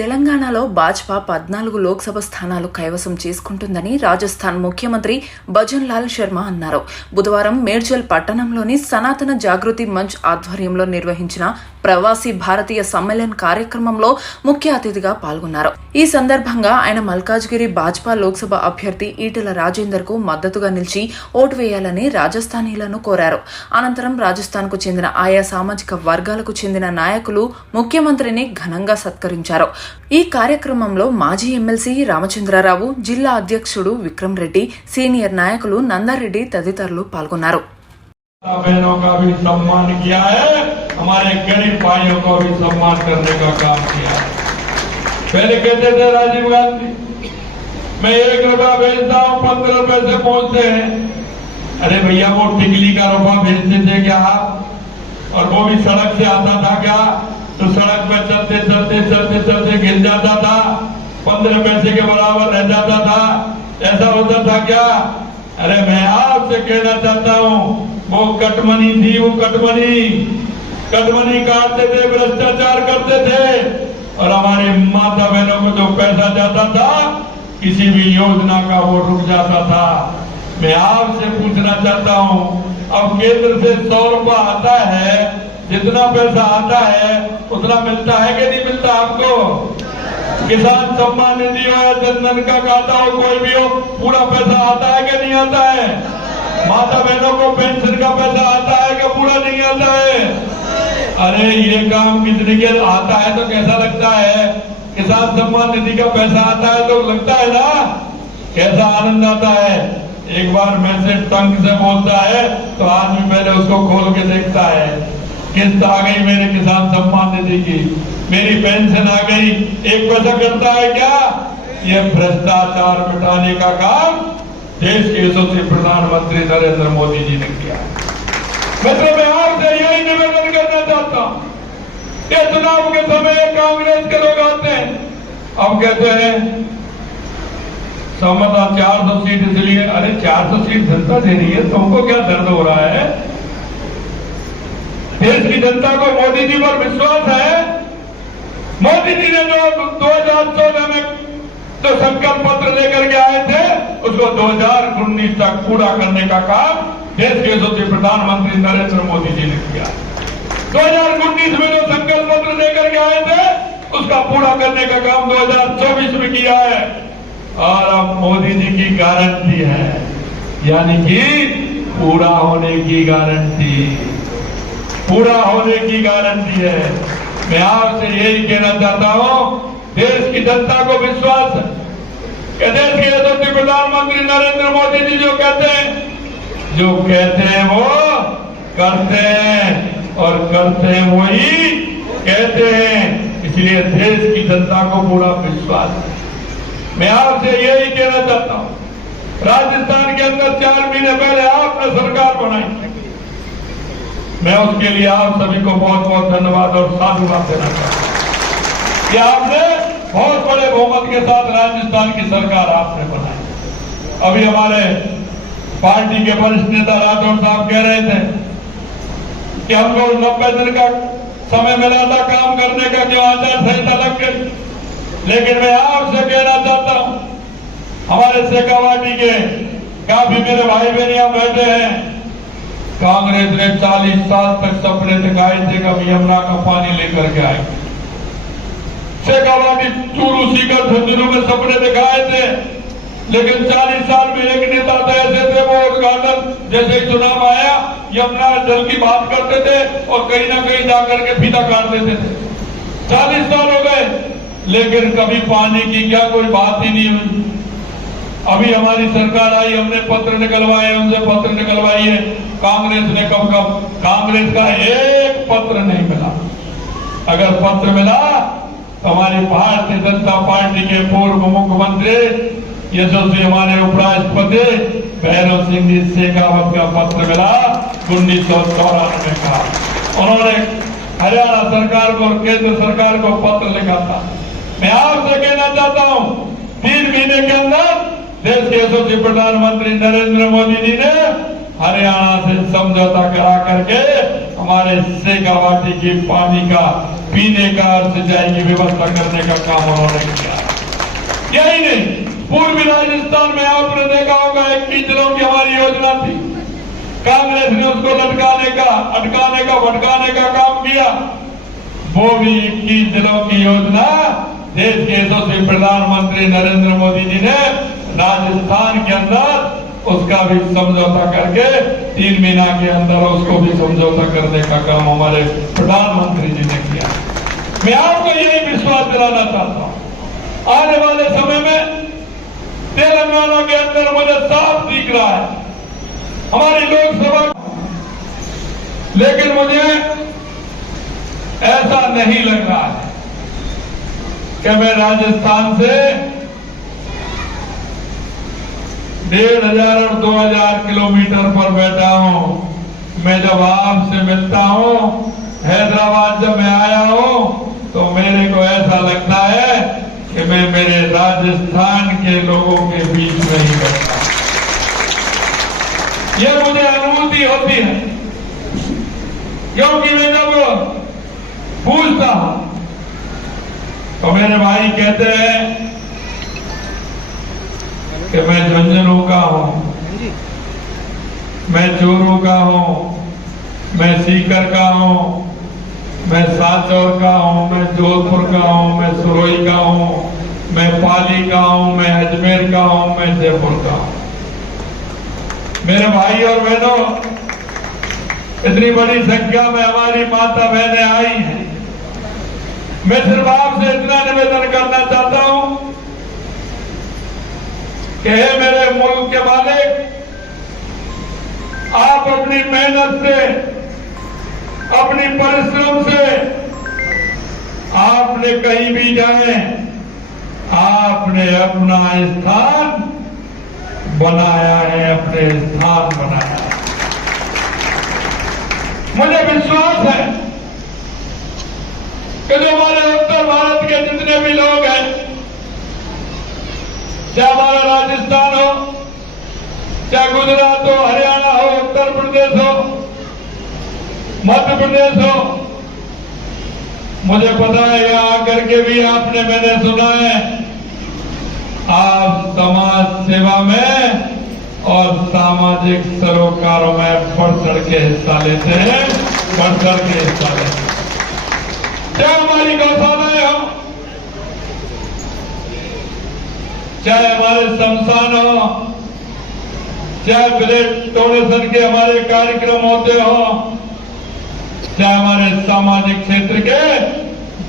తెలంగాణలో భాజపా 14 లోక్సభ స్థానాలు కైవసం చేసుకుంటుందని రాజస్థాన్ ముఖ్యమంత్రి భజన్ లాల్ శర్మ అన్నారు. బుధవారం మేడ్చల్ పట్టణంలోని సనాతన జాగృతి మంచ్ ఆధ్వర్యంలో నిర్వహించిన ప్రవాసీ భారతీయ సమ్మేళన్ కార్యక్రమంలో ముఖ్య అతిథిగా పాల్గొన్నారు. ఈ సందర్భంగా ఆయన మల్కాజ్గిరి భాజపా లోక్సభ అభ్యర్థి ఈటెల రాజేందర్ కు మద్దతుగా నిలిచి ఓటు వేయాలని రాజస్థానీలను కోరారు. అనంతరం రాజస్థాన్ కు చెందిన ఆయా సామాజిక వర్గాలకు చెందిన నాయకులు ముఖ్యమంత్రిని ఘనంగా సత్కరించారు. ఈ కార్యక్రమంలో మాజీ ఎమ్మెల్సీ రామచంద్రరావు, జిల్లా అధ్యక్షుడు విక్రమ్ రెడ్డి, సీనియర్ నాయకులు నందారెడ్డి తదితరులు పాల్గొన్నారు. बहनों का भी सम्मान किया है, हमारे गरीब भाइयों को भी सम्मान करने का काम किया है। पहले कहते थे राजीव गांधी, मैं 1 रुपया भेजता हूँ 15 रुपए से पहुंचते हैं। अरे भैया वो टिकली का रुपया भेजते थे क्या आप? और वो भी सड़क से आता था क्या? तो सड़क में चलते चलते चलते चलते गिर जाता था, 15 पैसे के बराबर रह जाता था, ऐसा होता था क्या? अरे मैं आपसे कहना चाहता हूँ, वो कटमनी थी, वो कटमनी काटते थे, भ्रष्टाचार करते थे, और हमारे माता बहनों को जो पैसा जाता था किसी भी योजना का वो रुक जाता था। मैं आपसे पूछना चाहता हूँ, अब केंद्र से 100 रुपया आता है, जितना पैसा आता है उतना मिलता है कि नहीं मिलता आपको? किसान सम्मान निधि हो या जनधन का खाता हो, कोई भी हो, पूरा पैसा आता है कि नहीं आता है? माता बहनों को पेंशन का पैसा आता है कि पूरा नहीं आता है? अरे ये काम कितने के आता है तो कैसा लगता है? किसान सम्मान निधि का पैसा आता है तो लगता है ना कैसा आनंद आता है। एक बार मैसेज टंग से बोलता है तो आदमी पहले उसको खोल के देखता है, किस्त आ गई मेरे किसान सम्मान निधि की, मेरी पेंशन आ गई, 1 पैसा करता है क्या? ये भ्रष्टाचार मिटाने का काम देश के यशस्वी प्रधानमंत्री नरेंद्र मोदी जी ने किया। मतलब मैं आपसे यही निवेदन करना चाहता हूँ, ये चुनाव के समय कांग्रेस के लोग आते हैं, अब कहते हैं समता 400 सीट इसलिए, अरे 400 सीट जनता दे रही है, तुमको क्या दर्द हो रहा है? देश की जनता को मोदी जी पर विश्वास है। मोदी जी ने जो 2014 में जो संकल्प पत्र लेकर के आए थे उसको 2019 तक पूरा करने का काम देश के यशस्वी प्रधानमंत्री नरेंद्र मोदी जी ने किया। 2019 में जो संकल्प पत्र लेकर के आए थे उसका पूरा करने का काम 2024 में किया है, और अब मोदी जी की गारंटी है, यानी कि पूरा होने की गारंटी है। मैं आपसे यही कहना चाहता हूँ, देश की जनता को विश्वास है कि देश के यशस्वी प्रधानमंत्री नरेंद्र मोदी जी जो कहते हैं वो करते हैं, और करते हैं वही कहते हैं, इसलिए देश की जनता को पूरा विश्वास है। मैं आपसे यही कहना चाहता हूँ, राजस्थान के अंदर 4 महीने पहले आपने सरकार बनाई, मैं उसके लिए आप सभी को बहुत बहुत धन्यवाद और साधुवाद देना चाहता हूँ कि आपने बहुत बड़े बहुमत के साथ राजस्थान की सरकार आपने बनाई। अभी हमारे पार्टी के वरिष्ठ नेता राठौर साहब कह रहे थे कि हमको 90 दिन का समय मिला था काम करने का, जो आचार संहिता लग गई। लेकिन मैं आपसे कहना चाहता हूँ, हमारे शेखावाटी के काफी मेरे भाई बहन यहाँ बैठे हैं, कांग्रेस ने 40 साल तक सपने दिखाए थे कभी यमुना का पानी लेकर के आए। शेखावाटी चूरू सीकर झुंझुनू में सपने दिखाए थे, लेकिन 40 साल में एक नेता तो ऐसे थे, वो उद्घाटन जैसे ही चुनाव आया यमुना जल की बात करते थे और कहीं ना कहीं जाकर के फीता काट देते थे। 40 साल हो गए लेकिन कभी पानी की क्या कोई बात ही नहीं हुई। अभी हमारी सरकार आई, हमने पत्र निकलवाए, उनसे पत्र निकलवाइए, कांग्रेस ने कब कांग्रेस का एक पत्र नहीं मिला। अगर पत्र मिला तो हमारी भारतीय जनता पार्टी के पूर्व मुख्यमंत्री यशस्वी हमारे उपराष्ट्रपति भैरव सिंह जी शेखावत का पत्र मिला 1994 का। उन्होंने हरियाणा सरकार को और केंद्र सरकार को पत्र लिखा था। मैं आपसे कहना चाहता हूँ, 3 महीने के अंदर देश के यशस्वी प्रधानमंत्री नरेंद्र मोदी जी ने हरियाणा से समझौता करा करके हमारे शेखावाटी की पानी का पीने का और सिंचाई की व्यवस्था करने का काम उन्होंने किया। यही नहीं, पूर्वी राजस्थान में आपने देखा होगा 21 जिलों की हमारी योजना थी। कांग्रेस ने उसको लटकाने का, अटकाने का, भटकाने का काम किया। वो भी 21 जिलों की योजना देश के यशस्वी प्रधानमंत्री नरेंद्र मोदी जी ने राजस्थान के अंदर उसका भी समझौता करके 3 महीना के अंदर उसको भी समझौता करने का काम हमारे प्रधानमंत्री जी ने किया। मैं आपको यही विश्वास दिलाना चाहता हूं, आने वाले समय में तेलंगाना के अंदर मुझे साफ दिख रहा है हमारी लोकसभा, लेकिन मुझे ऐसा नहीं लग रहा है कि मैं राजस्थान से 1500 और 2000 किलोमीटर पर बैठा हूं। मैं जब आपसे मिलता हूं, हैदराबाद जब मैं आया हूं, तो मेरे को ऐसा लगता है कि मैं मेरे राजस्थान के लोगों के बीच में ही बैठा हूं। यह मुझे अनुभूति होती है, क्योंकि मैं जब पूछता हूं तो मेरे भाई कहते हैं कि मैं झुंझुनू का हूं, मैं चूरू का हूं, मैं सीकर का हूं, मैं साचौर का हूं, मैं जोधपुर का हूं, मैं सुरोई का हूं, मैं पाली का हूं, मैं अजमेर का हूं, मैं जयपुर का हूं। मेरे भाई और बहनों, इतनी बड़ी संख्या में हमारी माता बहनें आई हैं। मैं सिर्फ आपसे इतना निवेदन करना चाहता हूं कि हे मेरे मुल्क के मालिक, आप अपनी मेहनत से, अपनी परिश्रम से, आपने कहीं भी जाए, आपने अपना स्थान बनाया है, अपने स्थान बनाया है। मुझे विश्वास है कि जो हमारे उत्तर भारत के जितने भी लोग हैं, चाहे हमारा राजस्थान हो, चाहे गुजरात हो, हरियाणा हो, उत्तर प्रदेश हो, मध्य प्रदेश हो, मुझे पता है यहाँ आकर के भी आपने, मैंने सुना है, आप समाज सेवा में और सामाजिक सरोकारों में बढ़ चढ़ के हिस्सा लेते हैं, बढ़ चढ़ के हिस्सा लेते हैं। चाहे हमारी गौशालाएं हो, चाहे हमारे शमशान हो, चाहे ब्लड डोनेशन के हमारे कार्यक्रम होते हो, चाहे हमारे सामाजिक क्षेत्र के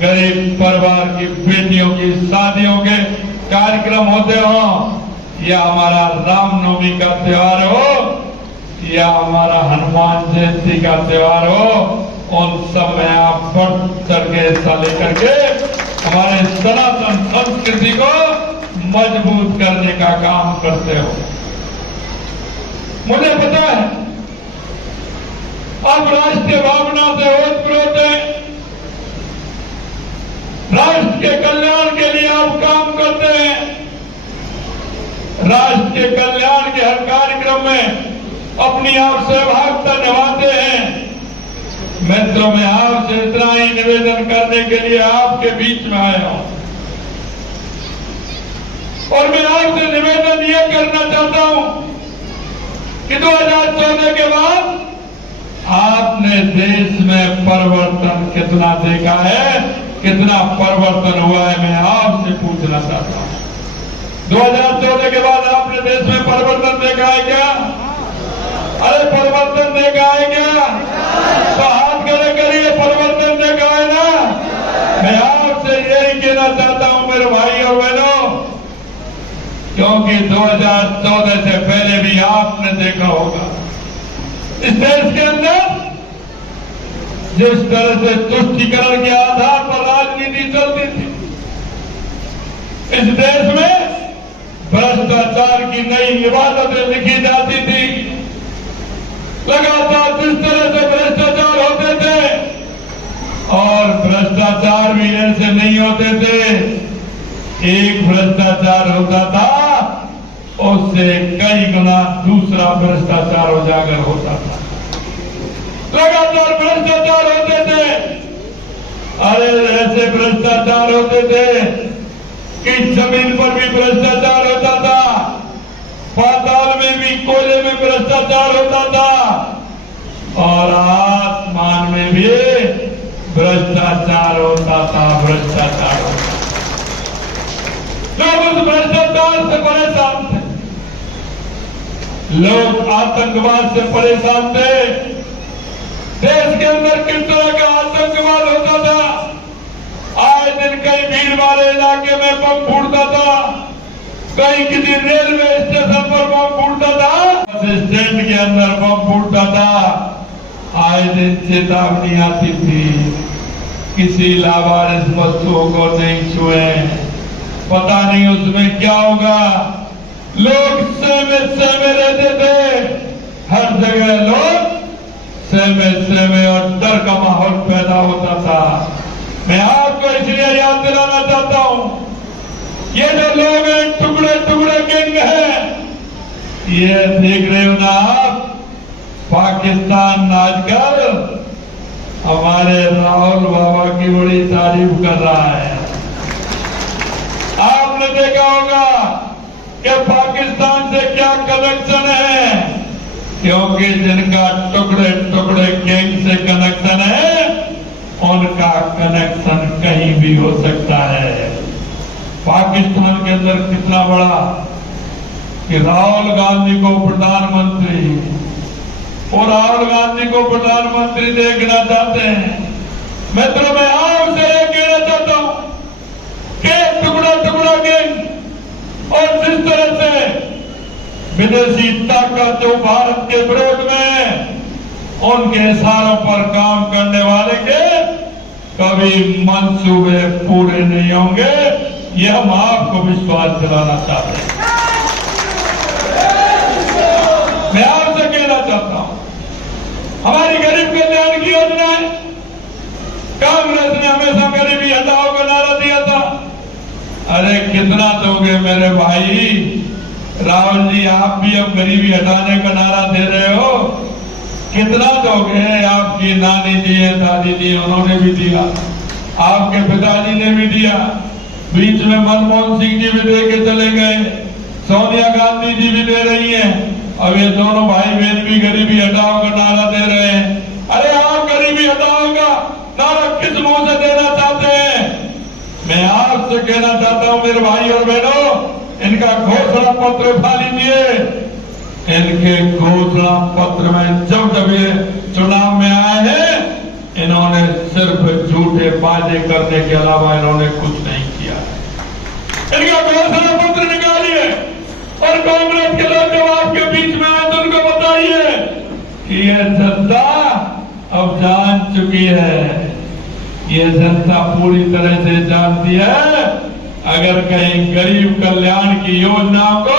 गरीब परिवार की बेटियों की शादियों के कार्यक्रम होते हो, या हमारा रामनवमी का त्योहार हो, या हमारा हनुमान जयंती का त्योहार हो, उन सब में आप बढ़ चढ़ के हिस्सा लेकर के हमारे सनातन संस्कृति को मजबूत करने का काम करते हो। मुझे पता है अब राष्ट्रीय भावना से ओतप्रोत है, राष्ट्र के कल्याण के लिए आप काम करते हैं, राष्ट्र के कल्याण के हर कार्यक्रम में अपनी आप सहभागिता निभाते हैं। मित्रों, मैं आपसे इतना ही निवेदन करने के लिए आपके बीच में आया हूं, और मैं आपसे निवेदन यह करना चाहता हूं कि 2014 के बाद आपने देश में परिवर्तन कितना देखा है, कितना परिवर्तन हुआ है, मैं आपसे पूछना चाहता हूं। 2014 के बाद आपने देश में परिवर्तन देखा है क्या? अरे परिवर्तन देखा है क्या? तो हाथ खड़े करिए, परिवर्तन देखा है ना? मैं आपसे यही कहना चाहता हूं मेरे भाई और बहनों, क्योंकि 2014 से पहले भी आपने देखा होगा इस देश के अंदर जिस तरह से तुष्टीकरण के आधार पर राजनीति चलती थी, इस देश में भ्रष्टाचार की नई इबादतें लिखी जाती थी। लगातार जिस तरह से भ्रष्टाचार होते थे, और भ्रष्टाचार भी ऐसे नहीं होते थे, एक भ्रष्टाचार होता था उससे कई गुना दूसरा भ्रष्टाचार उजागर होता था। लगातार भ्रष्टाचार होते थे, अरे ऐसे भ्रष्टाचार होते थे कि जमीन पर भी भ्रष्टाचार होता था, पाताल में भी, कोयले में भ्रष्टाचार होता था और आसमान में भी भ्रष्टाचार होता था। भ्रष्टाचार होता था। लोग उस भ्रष्टाचार से परेशान थे, लोग आतंकवाद से परेशान थे। देश के अंदर किस तरह का आतंकवाद होता था, आए दिन कई भीड़ वाले इलाके में बम फूटता था, कहीं किसी रेलवे स्टेशन पर बम फूटता था, बस स्टैंड के अंदर बम फूटता था। आए दिन चेतावनी आती थी, किसी लावारिस वस्तुओं को नहीं छुए, पता नहीं उसमें क्या होगा। लोग सहमे रहते थे, हर जगह लोग सहमे और डर का माहौल पैदा होता था। मैं आपको इसलिए याद दिलाना चाहता हूं, ये जो लोग हैं टुकड़े टुकड़े गैंग हैं, ये देख रहे हो ना आप, पाकिस्तान आजकल हमारे राहुल बाबा की बड़ी तारीफ कर रहा है। आपने देखा होगा कि पाकिस्तान से क्या कनेक्शन है, क्योंकि जिनका टुकड़े टुकड़े गैंग से कनेक्शन है, उनका कनेक्शन कहीं भी हो सकता है। पाकिस्तान के अंदर कितना बड़ा कि राहुल गांधी को प्रधानमंत्री, और राहुल गांधी को प्रधानमंत्री देखना चाहते हैं। मित्रों, मैं आपसे यह कहना चाहता हूं कि टुकड़ा टुकड़ा गैंग और जिस तरह से विदेशी ताकत जो भारत के विरोध में उनके इशारों पर काम करने वाले के कभी मंसूबे पूरे नहीं होंगे, यह हम आपको विश्वास दिलाना चाहते हैं। मैं आपसे कहना चाहता हूं, हमारी गरीब कल्याण की योजनाएं, कांग्रेस ने हमेशा गरीबी हटाओ का नारा दिया था। अरे कितना दोगे मेरे भाई? राहुल जी, आप भी अब गरीबी हटाने का नारा दे रहे हो, कितना दोगे? आपकी नानी जी है, दादी जी, उन्होंने भी दिया, आपके पिताजी ने भी दिया, बीच में मनमोहन सिंह जी भी दे के चले गए, सोनिया गांधी जी भी दे रही हैं, अब ये दोनों भाई बहन भी गरीबी हटाओ का नारा दे रहे हैं। अरे आप गरीबी हटाओ का नारा किस मुंह से देना चाहते हैं? मैं आपसे कहना चाहता हूं मेरे भाई और बहनों, इनका घोषणा पत्र उठा लीजिए। इनके घोषणा पत्र में जब ये चुनाव में आए हैं, इन्होंने सिर्फ झूठे वादे करने के अलावा इन्होंने कुछ नहीं किया। इनका घोषणा पत्र निकालिए और कांग्रेस के लोग जब आपके बीच में आए तो उनको बताइए कि यह जनता अब जान चुकी है, ये जनता पूरी तरह से जानती है, अगर कहीं गरीब कल्याण की योजनाओं को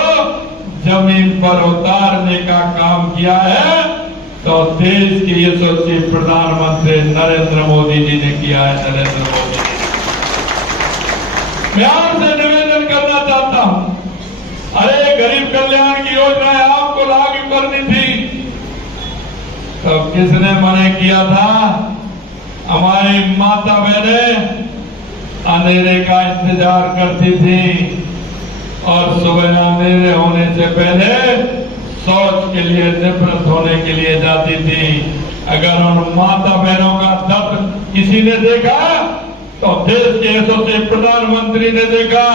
जमीन पर उतारने का काम किया है तो देश के यशस्वी प्रधानमंत्री नरेंद्र मोदी जी ने किया है। नरेंद्र मोदी जी, मैं आपसे निवेदन करना चाहता हूं, अरे गरीब कल्याण की योजनाएं आपको लागू करनी थी, तो किसने मना किया था? हमारी माता बहनें अंधेरे का इंतजार करती थी और सुबह अंधेरे होने से पहले शौच के लिए, निवृत्त होने के लिए जाती थी। अगर उन माता बहनों का दर्द किसी ने देखा तो देश के यशस्वी प्रधानमंत्री ने देखा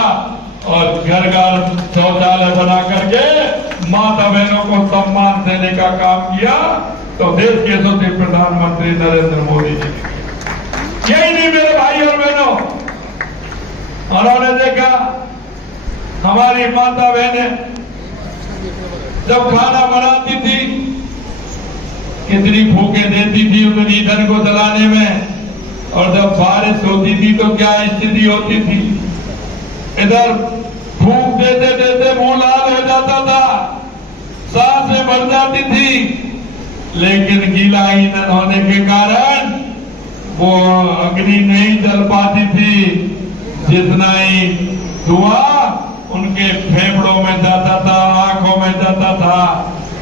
और घर घर शौचालय बना करके माता बहनों को सम्मान देने का काम किया तो देश के यशस्वी प्रधानमंत्री नरेंद्र मोदी जी ने। यही नहीं मेरे भाई और बहनों, उन्होंने देखा हमारी माता बहनें जब खाना बनाती थी कितनी फूके देती थी उन ईंधन को जलाने में, और जब बारिश होती थी तो क्या स्थिति होती थी? इधर फूक देते देते मुंह लाल हो जाता था, सांसें भर जाती थी, लेकिन गीला ईंधन होने के कारण वो अग्नि नहीं जल पाती थी। जितना ही धुआं उनके फेफड़ों में जाता था, आंखों में जाता था।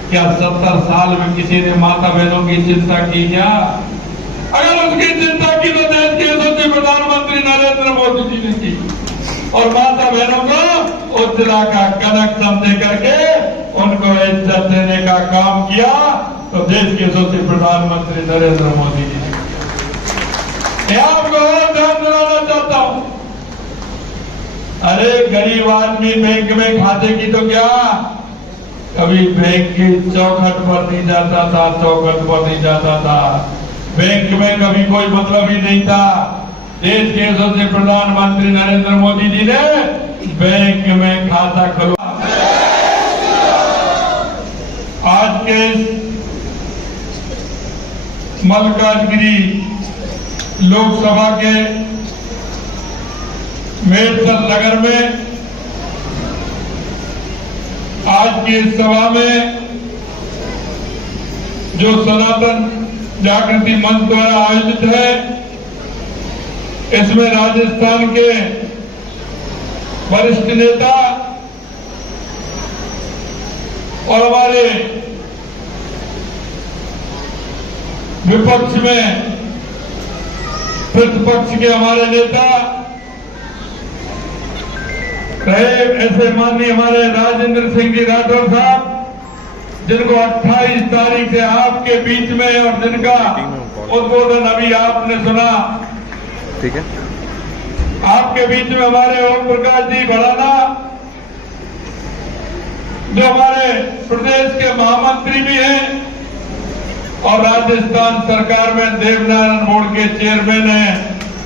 क्या 70 साल में किसी ने माता बहनों की चिंता की क्या? अगर उसकी चिंता की तो देश के यशस्वी नरेंद्र मोदी जी ने की और माता बहनों को उज्ज्वला का कनेक्शन दे करके उनको इज्जत देने का काम किया। तो देश के यशस्वी प्रधानमंत्री नरेंद्र मोदी जी ने आपको और ध्यान दिलाना चाहता हूं। अरे गरीब आदमी बैंक में खाते की तो क्या, कभी बैंक की चौखट पर नहीं जाता था, चौखट पर नहीं जाता था। बैंक में कभी कोई मतलब ही नहीं था। देश के यशस्वी प्रधानमंत्री नरेंद्र मोदी जी ने बैंक में खाता खुलवा। आज के मल्काजगिरी लोकसभा के मेरचल नगर में आज की इस सभा में जो सनातन जागृति मंच द्वारा आयोजित है, इसमें राजस्थान के वरिष्ठ नेता और हमारे विपक्ष में प्रतिपक्ष के हमारे नेता रहे ऐसे माननीय हमारे राजेंद्र सिंह जी राठौर साहब, जिनको 28 तारीख से आपके बीच में और जिनका उद्बोधन अभी आपने सुना, ठीक है। आपके बीच में हमारे ओम प्रकाश जी भड़ाना, जो हमारे प्रदेश के महामंत्री भी हैं और राजस्थान सरकार में देवनारायण बोर्ड के चेयरमैन हैं,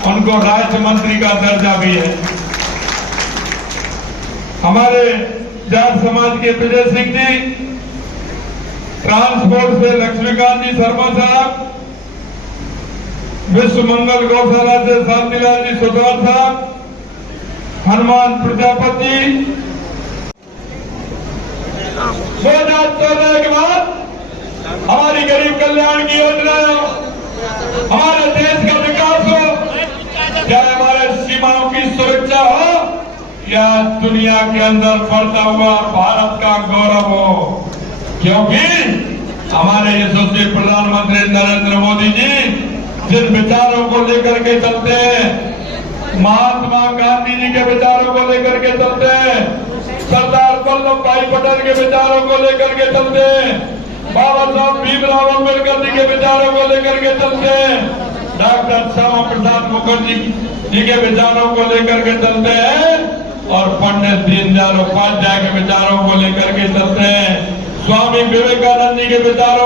उनको राज्य मंत्री का दर्जा भी है। हमारे जाट समाज के विजय सिंह जी, ट्रांसपोर्ट से लक्ष्मीकांत जी शर्मा साहब, विश्व मंगल गौशाला से शांतिलाल जी सुधार साहब, हनुमान प्रजापति। 2014 के बाद हमारी गरीब कल्याण की योजनाएं, हमारे देश का विकास हो, चाहे हमारे सीमाओं की सुरक्षा हो या दुनिया के अंदर बढ़ता हुआ भारत का गौरव हो, क्योंकि हमारे यशस्वी प्रधानमंत्री नरेंद्र मोदी जी जिन विचारों को लेकर के चलते हैं, महात्मा गांधी जी के विचारों को लेकर के चलते हैं, सरदार वल्लभ भाई पटेल के विचारों को लेकर के चलते हैं, बाबा साहब भीमराव अम्बेडकर जी के विचारों को लेकर के चलते हैं, डॉक्टर श्यामा प्रसाद मुखर्जी जी के विचारों को लेकर के चलते हैं और पंडित दीनदयाल उपाध्याय के विचारों को लेकर के चलते हैं, स्वामी विवेकानंद जी के विचारों